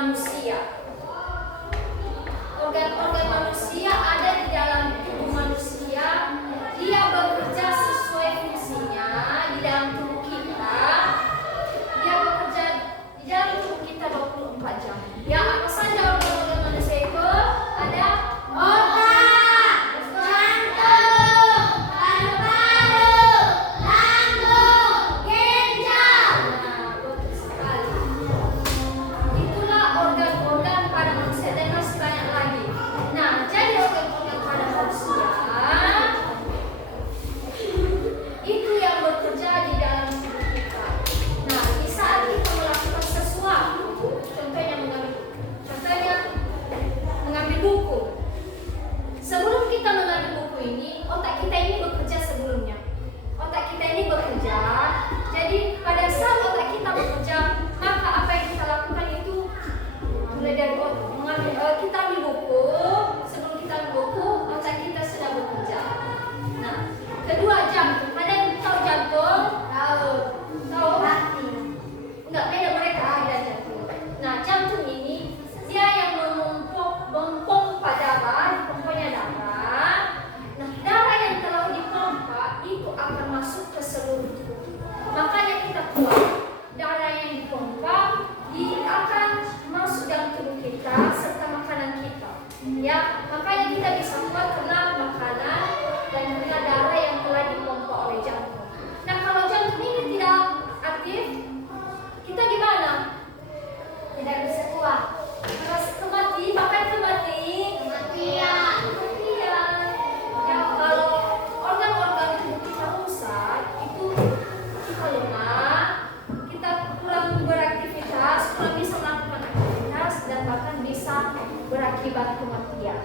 manusia. Organ-organ manusia ada di dalam tubuh manusia. Dia bekerja sesuai fungsinya di dalam tubuh kita. Dia bekerja di dalam tubuh kita 24 jam. Ya, apa saja organ-organ manusia itu? Ada otak, jantung, paru-paru, lambung, ginjal. Nah, betul sekali. Itulah organ-organ pada manusia dan masih banyak lagi. Nah, jadi organ-organ pada manusia itu yang bekerja di dalam tubuh kita. Nah, di saat kita melakukan sesuatu, contohnya mengambil buku. Sebelum kita mengambil buku ini, otak kita ini bekerja sebelumnya. Otak kita ini bekerja. Jadi pada saat otak kita bekerja, maka apa yang kita lakukan itu mulai dari kita ambil buku. Sebelum kita ambil buku, otak kita sudah bekerja. Nah, kedua jantung. Ada yang tahu jantung? Tahu. Tahu? Hati. Enggak, beda mereka ada jantung. Nah, jantung ini dia yang memompa darah, dipompanya darah. Nah, darah yang telah dipompa itu akan masuk ke seluruh tubuh. Makanya kita kuat. Darah yang dipompa akan masuk dalam tubuh kita serta makanan kita. Ya, makanya kita bisa kuat karena makanan dan karena darah yang telah dipompa oleh jantung. Nah, kalau jantung ini tidak aktif, kita gimana? Tidak bisa kuat. Terus bahkan kematian. Ya, kalau organ-organ tubuh kita rusak, itu kita lemah, kita kurang beraktivitas, kurang bisa melakukan aktivitas dan bahkan bisa berakibat kematian.